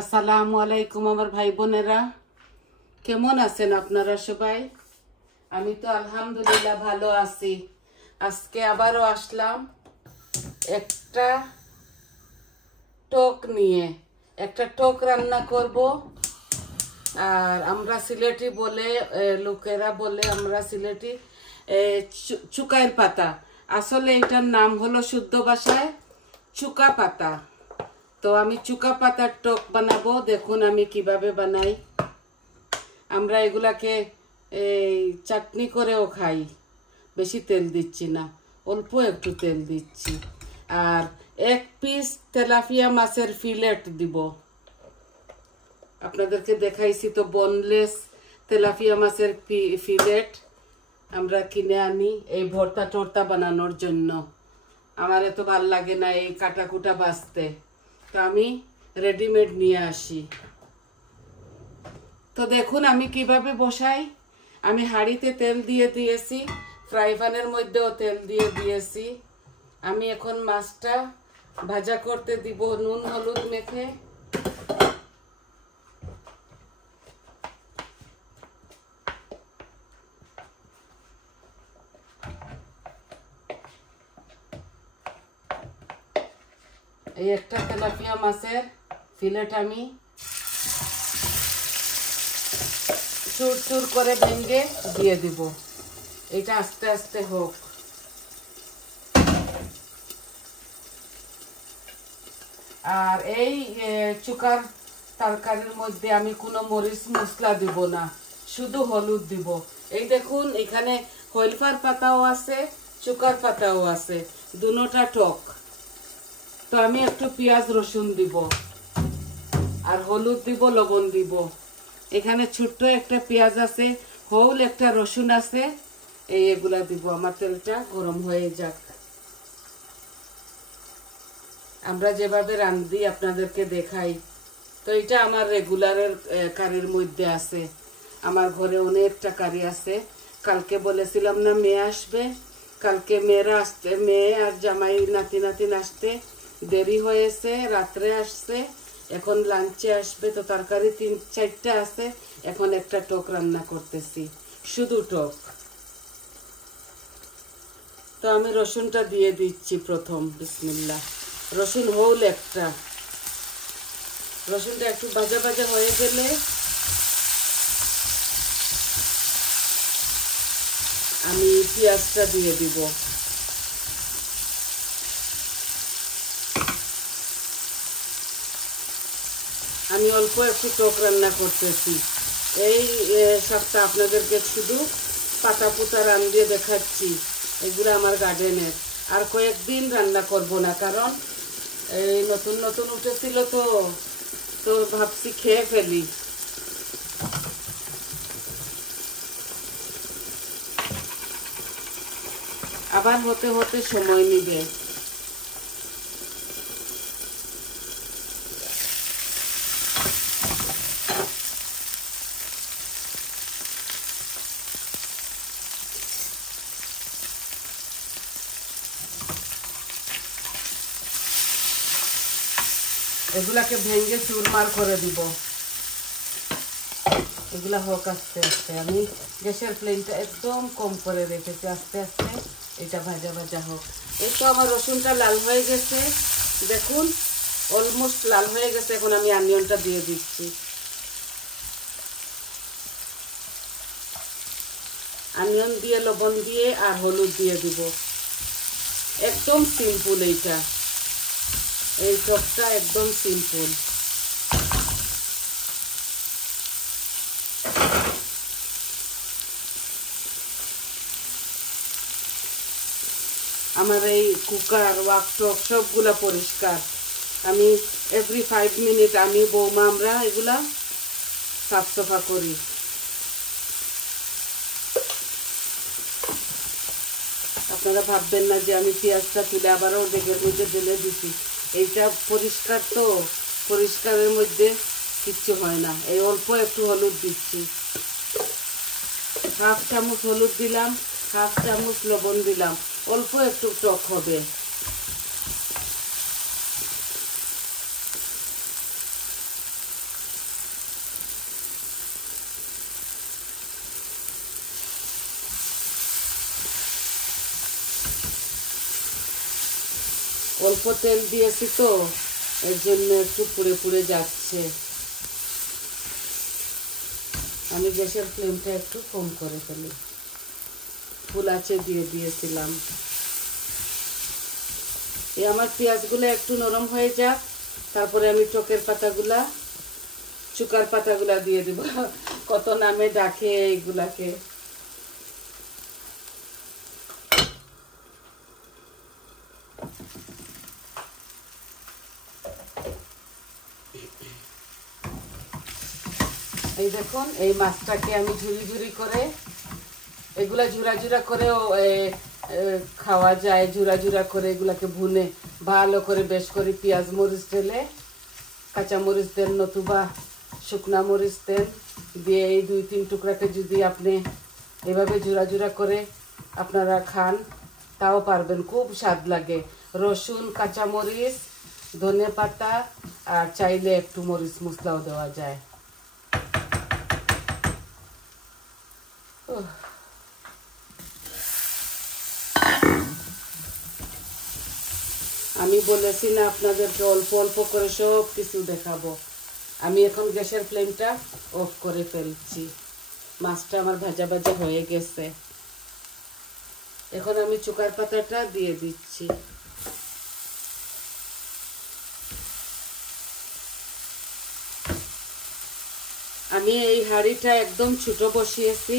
আসসালামু আলাইকুম আমার ভাই বোনেরা, কেমন আছেন আপনারা সবাই? আমি তো আলহামদুলিল্লাহ ভালো আছি। আজকে আবারও আসলাম একটা টক নিয়ে। একটা টক রান্না করব। আর আমরা সিলেটি বলে, লোকেরা বলে আমরা সিলেটি চুকাইর পাতা। আসলে এটার নাম হলো শুদ্ধ ভাষায় চুকা পাতা। তো আমি চুকা পাতার টক বানাবো। দেখুন আমি কিভাবে বানাই। আমরা এগুলাকে চাটনি করেও খাই। বেশি তেল দিচ্ছি না, অল্প একটু তেল দিচ্ছি। আর 1 পিস তেলাপিয়া মাছের ফিলেট দিব। আপনাদেরকে দেখাইছি তো, বোনলেস তেলাপিয়া মাছের ফিলেট আমরা কিনে আনি এই ভর্তা টর্তা বানানোর জন্য। আমার এত ভাল লাগে না এই কাটাকুটা বাছতে, তো আমি রেডিমেড নিয়ে আসি। তো দেখুন আমি কিভাবে বসাই। আমি হাঁড়িতে তেল দিয়ে দিয়েছি, ফ্রাই প্যানের মধ্যেও তেল দিয়ে দিয়েছি। আমি এখন মাছটা ভাজা করতে দিব নুন হলুদ মেখে। এই একটা তেলাপিয়া মাছের ফিলেট আমি চুর চুর করে ভেঙে দিয়ে দিব। এটা আস্তে আস্তে হোক। আর এই চুকার তরকারির মধ্যে আমি কোনো মরিচ মশলা দিব না, শুধু হলুদ দিব। এই দেখুন এখানে হইলফার পাতাও আছে, চুকার পাতাও আছে, দুটোটা টক। তো আমি একটু পেঁয়াজ রসুন দিব, আর হলুদ দিব, লবণ দিব। এখানে ছোট্ট একটা পেঁয়াজ আছে, হোল একটা রসুন আছে। এগুলা দিব। আমার তেলটা গরম হয়ে যাক। আমরা যেভাবে রান্ধি আপনাদেরকে দেখাই। তো এটা আমার রেগুলারের কারির মধ্যে আছে। আমার ঘরে অনেকটা কারি আছে। কালকে বলেছিলাম না মেয়ে আসবে, কালকে মেয়েরা আসতে, মেয়ে আর জামাই নাতি নাতিন আসতে দেরি হয়েছে, রাত্রে আসছে। এখন লাঞ্চে আসবে। তো তরকারি 3-4টা আছে। এখন একটা টক রান্না করতেছি, শুধু টক। তো আমি রসুনটা দিয়ে দিচ্ছি প্রথম। বিসমিল্লাহ। রসুন হোল একটা। রসুনটা একটু ভাজা ভাজা হয়ে গেলে আমি পেঁয়াজটা দিয়ে দিব। আমি অল্প একটু টক রান্না করতেছি। এই সপ্তাহ আপনাদেরকে শুধু পাতা পুতা রান্না দেখাচ্ছি। এগুলো আমার গার্ডেনের। আর কয়েকদিন রান্না করব না, কারণ এই নতুন নতুন উঠেছিল তো তো ভাবছি খেয়ে ফেলি। আবার হতে হতে সময় নিবে। এগুলাকে ভেঙে চুরমার করে দিব। এগুলা হোক আস্তে আস্তে। আমি গ্যাসের ফ্লেমটা একদম কম করে রেখেছি। আস্তে আস্তে এটা ভাজা ভাজা হোক। এই তো আমার রসুনটা লাল হয়ে গেছে, দেখুন অলমোস্ট লাল হয়ে গেছে। এখন আমি অনিয়নটা দিয়ে দিচ্ছি। অনিয়ন দিয়ে, লবণ দিয়ে আর হলুদ দিয়ে দিব। একদম সিম্পল এইটা। এই টকটা একদম সিম্পল। আমার এই কুকার ওয়াকটপ সবগুলা পরিষ্কার। আমি এভরি 5 মিনিট আমি বৌমা আমরা এগুলা সাফ সাফা করি। আপনারা ভাববেন না যে আমি পেঁয়াজটা তুলে আবারও ডেগের মধ্যে ঢেলে দিচ্ছি। এইটা পরিষ্কার, তো পরিষ্কারের মধ্যে কিচ্ছু হয় না। এই অল্প একটু হলুদ দিচ্ছি, 1/2 চামচ হলুদ দিলাম, 1/2 চামচ লবণ দিলাম। অল্প একটু টক হবে। অল্প তেল দিয়েছি তো এর জন্য একটু পুড়ে পুড়ে যাচ্ছে। আমি গ্যাসের ফ্লেমটা একটু কম করে ফেলি, ফুল আঁচে দিয়ে দিয়েছিলাম। এই আমার পেঁয়াজগুলো একটু নরম হয়ে যাক, তারপরে আমি টকের পাতাগুলা, চুকার পাতাগুলা দিয়ে দিব। কত নামে ডাকে এইগুলাকে। এই দেখুন, এই মাছটাকে আমি ঝুরি ঝুরি করে, এগুলা ঝুরা ঝুরা করেও খাওয়া যায়। ঝুরা ঝুরা করে এগুলাকে ভুনে ভালো করে বেশ করে পেঁয়াজ মরিচ ঢেলে, কাঁচা মরিচ দেন নতুবা শুকনা মরিচ দেন, দিয়ে এই 2-3 টুকরাকে যদি আপনি এভাবে ঝুরা ঝুরা করে আপনারা খান তাও পারবেন, খুব স্বাদ লাগে। রসুন, কাঁচা মরিচ, ধনে পাতা আর চাইলে একটু মরিচ মশলাও দেওয়া যায়। আমি বলেছি না আপনাদেরকে অল্প অল্প করে সব কিছু দেখাবো। আমি এখন গ্যাসের ফ্লেমটা অফ করে ফেলছি। মাছটা আমার ভাজা ভাজা হয়ে গেছে। এখন আমি চুকার পাতাটা দিয়ে দিচ্ছি। আমি এই হাঁড়িটা একদম ছোট বসিয়েছি।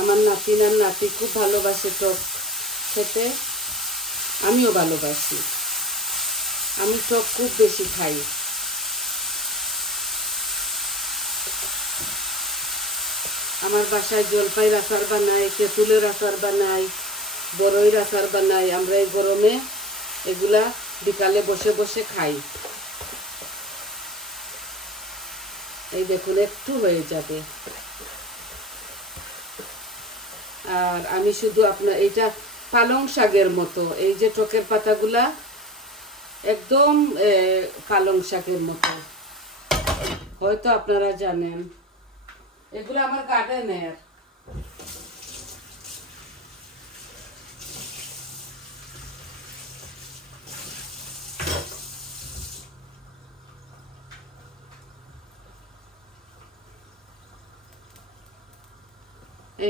আমার নাতিন আর নাতি খুব ভালোবাসে টক খেতে, আমিও ভালোবাসি। আমি টক খুব বেশি খাই। আমার বাসায় জলপাইয়ের আচার বানাই, তেঁতুলের আচার বানাই, বড়ইয়ের আচার বানাই। আমরা এই গরমে এগুলা বিকালে বসে বসে খাই। এই দেখুন একটু হয়ে যাবে। আর আমি শুধু আপনার এটা পালং শাকের মতো, এই যে টকের পাতাগুলা একদম পালং শাকের মতো, হয়তো আপনারা জানেন। এগুলো আমার গার্ডেনের।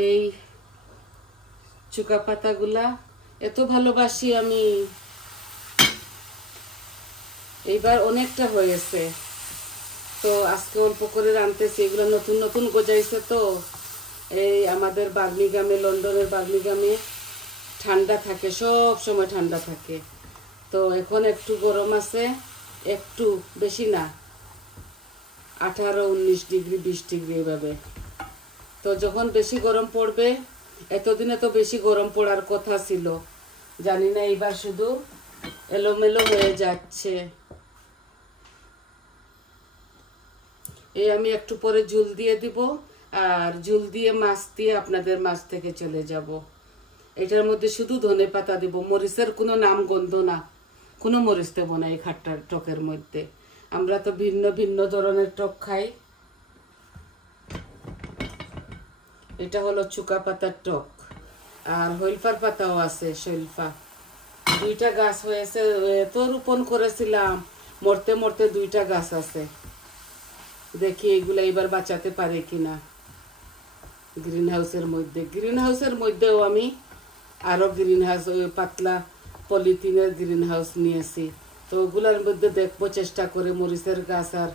এই চুকা পাতাগুলা এত ভালোবাসি আমি। এইবার অনেকটা হয়েছে তো আজকে অল্প করে রাঁধতেছি। এগুলো নতুন নতুন গজাইছে তো। এই আমাদের বার্মিংহামে, লন্ডনের বার্মিংহামে ঠান্ডা থাকে, সব সময় ঠান্ডা থাকে। তো এখন একটু গরম আছে, একটু বেশি না, 18-19 ডিগ্রি 20 ডিগ্রি এভাবে। তো যখন বেশি গরম পড়বে, এতদিনে তো বেশি গরম পড়ার কথা ছিল, জানি না এইবার শুধু এলোমেলো হয়ে যাচ্ছে। এই আমি একটু পরে ঝুল দিয়ে দিব, আর ঝুল দিয়ে মাছ দিয়ে আপনাদের মাছ থেকে চলে যাব। এটার মধ্যে শুধু ধনে পাতা দিব, মরিচের কোনো নাম গন্ধ না, কোনো মরিচ দেব না এই খাট্টার টকের মধ্যে। আমরা তো ভিন্ন ভিন্ন ধরনের টক খাই। এটা হলো চুকা পাতার টক, আর হইলফার পাতাও আছে, শৈলফা। 2টা গাছ হয়েছে, এত রোপণ করেছিলাম, মরতে মরতে 2টা গাছ আছে। দেখি এগুলা এবার বাঁচাতে পারে কিনা। গ্রিন হাউসের মধ্যেও আমি আরো গ্রিন হাউস, ওই পাতলা পলিথিনের গ্রিন হাউস নিয়েছি। তো ওগুলার মধ্যে দেখবো চেষ্টা করে মরিচের গাছ আর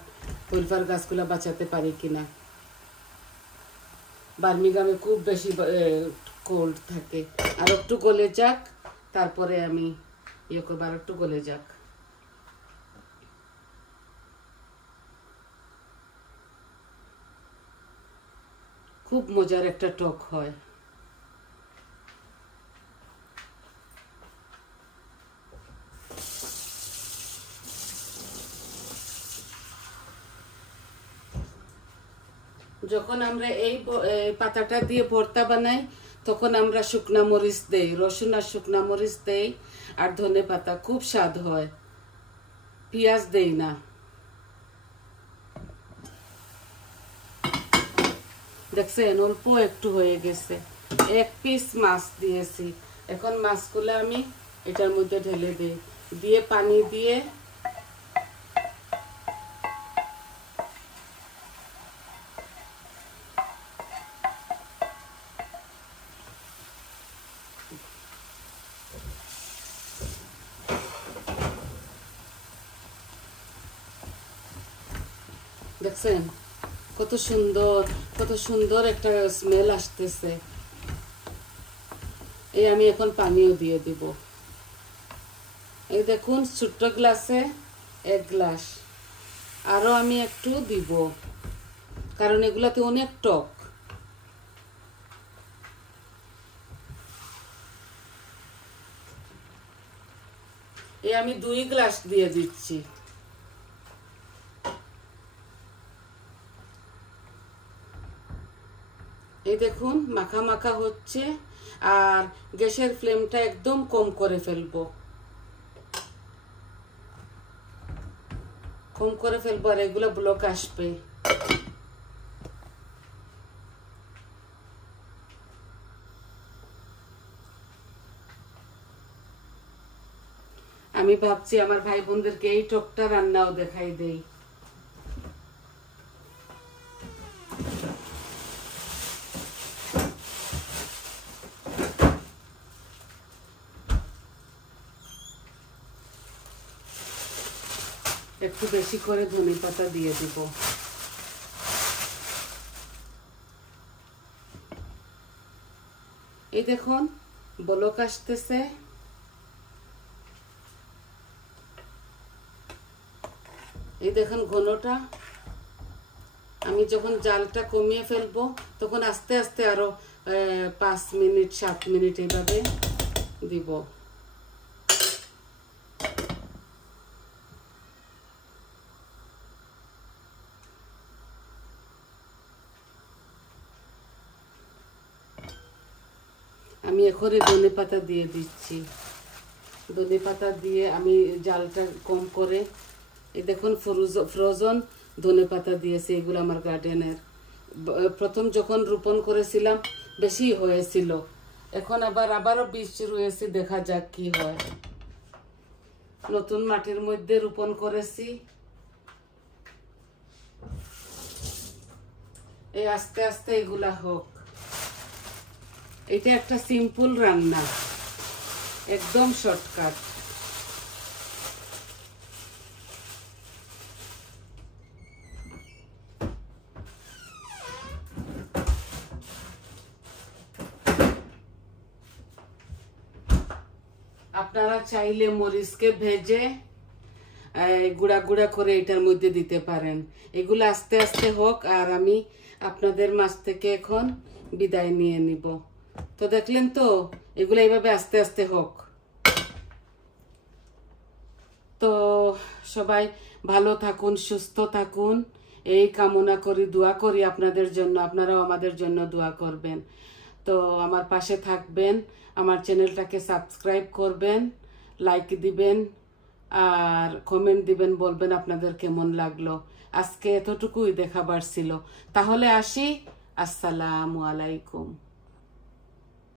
হইলফার গাছগুলা বাঁচাতে পারি কিনা। বার্মিংহামে খুব বেশি কোল্ড থাকে। আর একটু গলে যাক, তারপরে আমি ইয়ে করবো, আর একটু গলে যাক। খুব মজার একটা টক হয়। যখন আমরা এই পাতাটা দিয়ে ভর্তা বানাই তখন আমরা শুকনা মরিচ দেই, রসুন আর শুকনা মরিচ দেই, আর ধনে পাতা, খুব স্বাদ হয়। পেঁয়াজ দেই না। দেখছেন অল্প একটু হয়ে গেছে। এক পিস মাছ দিয়েছি। এখন মাছগুলো আমি এটার মধ্যে ঢেলে দিই, দিয়ে পানি দিয়ে দেখছেন কত সুন্দর একটা স্মেল আসতেছে। এই আমি এখন পানিও দিয়ে দিব। এই দেখুন ছোট্ট গ্লাসে 1 গ্লাস, আরো আমি একটু দিব কারণ এগুলাতে অনেক টক। এই আমি 2 গ্লাস দিয়ে দিচ্ছি। এই দেখুন মাখা মাখা হচ্ছে, আর গ্যাসের ফ্লেমটা একদম কম করে ফেলবো, আর এগুলো ব্লক আসবে। আমি ভাবছি আমার ভাই বোনদেরকে এই টকটা রান্নাও দেখাই দেই। একটু বেশি করে ধনে পাতা দিয়ে দিব। এই দেখুন বলক আসতেছে। এই দেখুন ঘনটা। আমি যখন জালটা কমিয়ে ফেলবো তখন আস্তে আস্তে আরো 5 মিনিট 7 মিনিট এইভাবে দিব। আমি এখনই ধনে পাতা দিয়ে দিচ্ছি। ধনে পাতা দিয়ে আমি জালটা কম করে, এই দেখুন ফ্রোজন ধনে পাতা দিয়েছি। এগুলো আমার গার্ডেনের, প্রথম যখন রোপণ করেছিলাম বেশি হয়েছিল, এখন আবারও বীজ রয়েছে, দেখা যাক কি হয়। নতুন মাটির মধ্যে রোপণ করেছি। এই আস্তে আস্তে এগুলা হোক। এটা একটা সিম্পল রান্না, একদম শর্টকাট। আপনারা চাইলে মরিচকে ভেজে গুঁড়া গুঁড়া করে এটার মধ্যে দিতে পারেন। এগুলো আস্তে আস্তে হোক, আর আমি আপনাদের মাছ থেকে এখন বিদায় নিয়ে নিব। তো দেখলেন তো, এগুলো এইভাবে আস্তে আস্তে হোক। তো সবাই ভালো থাকুন, সুস্থ থাকুন, এই কামনা করি, দোয়া করি আপনাদের জন্য। আপনারাও আমাদের জন্য দোয়া করবেন। তো আমার পাশে থাকবেন, আমার চ্যানেলটাকে সাবস্ক্রাইব করবেন, লাইক দিবেন, আর কমেন্ট দিবেন, বলবেন আপনাদের কেমন লাগলো। আজকে এতটুকুই দেখাবার ছিল। তাহলে আসি, আসসালামু আলাইকুম।